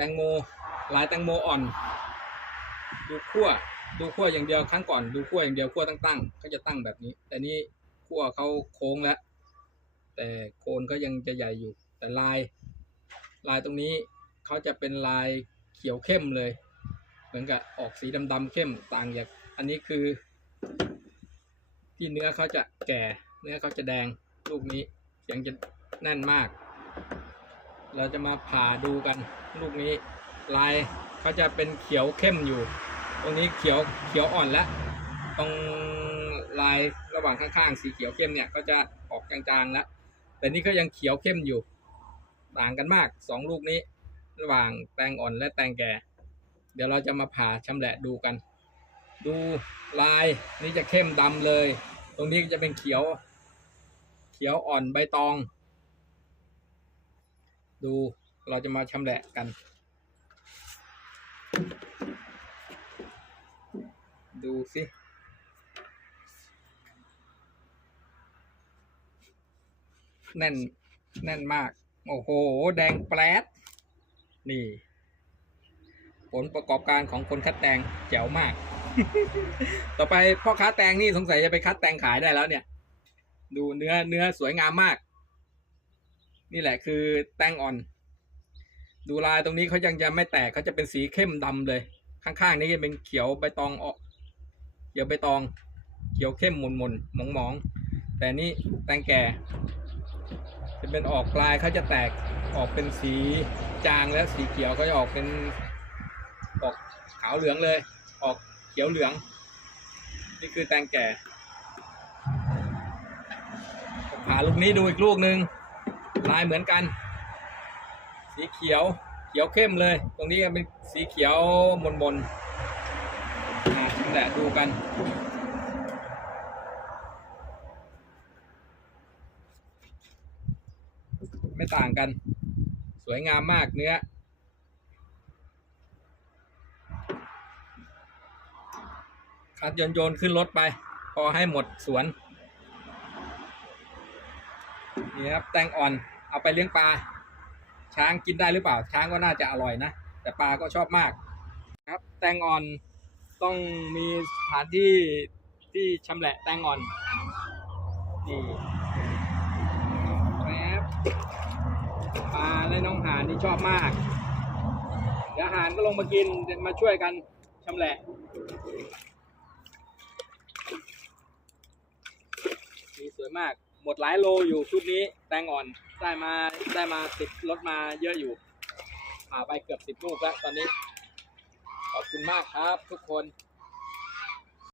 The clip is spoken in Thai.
แตงโมลายแตงโมอ่อน ดูขั้วดูขั้วอย่างเดียวครั้งก่อนดูขั้วอย่างเดียวขั้วตั้งๆเขาจะตั้งแบบนี้ แต่นี่ขั้วเขาโค้งแล้ว แต่โคนก็ยังจะใหญ่อยู่ แต่ลาย ลายตรงนี้เขาจะเป็นลายเขียวเข้มเลย เหมือนกับออกสีดำๆเข้มต่างจากอันนี้คือ ที่เนื้อเขาจะแก่ เนื้อเขาจะแดงลูกนี้เสียงจะแน่นมาก เราจะมาผ่าดูกันลูกนี้ลายเขาจะเป็นเขียวเข้มอยู่ ตรงนี้เขียวเขียวอ่อนแล้ว ตรงลายระหว่างข้างๆ สีเขียวเข้มเนี่ยก็จะออกจางๆแล้ว แต่นี่ก็ยังเขียวเข้มอยู่ ต่างกันมากสองลูกนี้ ระหว่างแตงอ่อนและแตงแก่ เดี๋ยวเราจะมาผ่าชำแหละดูกัน ดูลายนี่จะเข้มดำเลย ตรงนี้จะเป็นเขียว เขียวอ่อนใบตอง ดูเราจะมาชำแหละกัน ดูสิแน่นแน่นมาก โอ้โห แดงแปลดนี่ ผลประกอบการของคนคัดแตงแจ๋วมาก ต่อไปพ่อค้าแตงนี่สงสัยจะไปคัดแตงขายได้แล้วเนี่ย ดูเนื้อเนื้อสวยงามมาก นี่แหละคือแตงอ่อน ดูลายตรงนี้เขายังจะไม่แตกเขาจะเป็นสีเข้มดำเลย ข้างๆ นี่จะเป็นเขียวใบตองออกเขียวใบตอง เขียวเข้มหมุนหมุนๆมองมองๆแต่นี่แตงแก่จะเป็นออกลายเขาจะแตกออกเป็นสีจางและสีเขียวก็จะออกเป็นออกขาวเหลืองเลย ออกเขียวเหลือง นี่คือแตงแก่ผ่าลูกนี้ดูอีกลูกหนึ่ง ลายเหมือนกัน สีเขียวเขียวเข้มเลย ตรงนี้เป็นสีเขียวมนมนๆอ่าชำแหละดูกัน ไม่ต่างกัน สวยงามมากเนื้อคัดโยนโยนๆขึ้นรถไป พอให้หมดสวน นี่ครับแตงอ่อนเอาไปเลี้ยงปลา ช้างกินได้หรือเปล่า ช้างก็น่าจะอร่อยนะ แต่ปลาก็ชอบมากครับ แตงอ่อนต้องมีสถานที่ที่ชำแหละแตงอ่อนนี่แป๊บปลาและน้องหานนี่ชอบมากเดี๋ยวหานก็ลงมากินมาช่วยกันชำแหละนี่สวยมาก มดหลายโลอยู่ชุดนี้แตงอ่อนได้มาได้มาติดรถมาเยอะอยู่ผ่าไปเกือบสิบลูกแล้วตอนนี้ ขอบคุณมากครับทุกคน